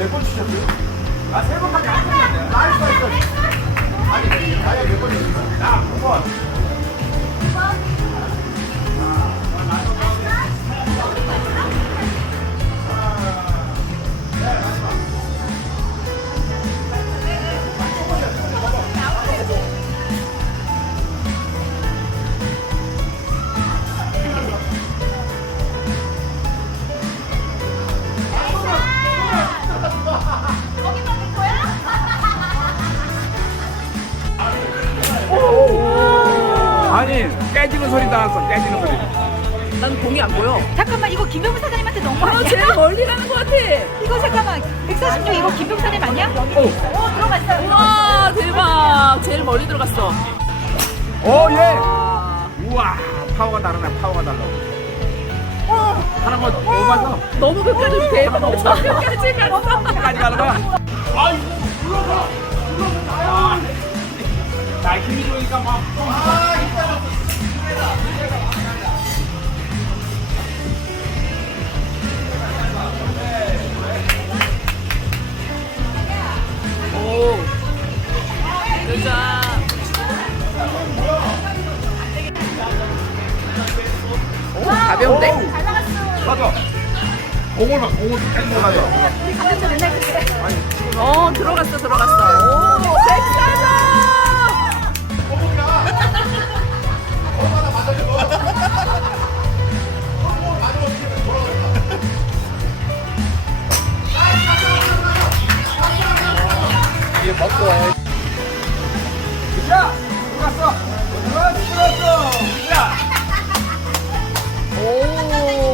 몇 번 주셨어요? 아, 세 번밖에 안 했는데. 나이스, 나이스. 깨지는 소리 나왔어 깨지는 소리 난 공이 안 보여. 잠깐만 이거 김병우 사장님한테 거 아, 아니야? 제일 멀리 가는 것 같아. 이거 잠깐만 146 이거 김병우 사장님 아니야? 오. 어 들어갔어. 와, 대박. 제일 멀리 들어갔어. 오예 와, 우와 파워가 다르네 파워가 달라 하나만 오바서 너무 끝까지 대박. 너무 끝까지 갔어. 끝까지 가는 거야 아이고 눌러서 눌러서 나 힘이 좋으니까 막 오. 여자. 오, 가벼운데? 맞아 공을 막 공을 깨는 거 맞아 어, 들어갔어, 들어갔어. 오, 섹시하다. 자 들어갔어. 들어갔어. 들어갔어. 자. 오.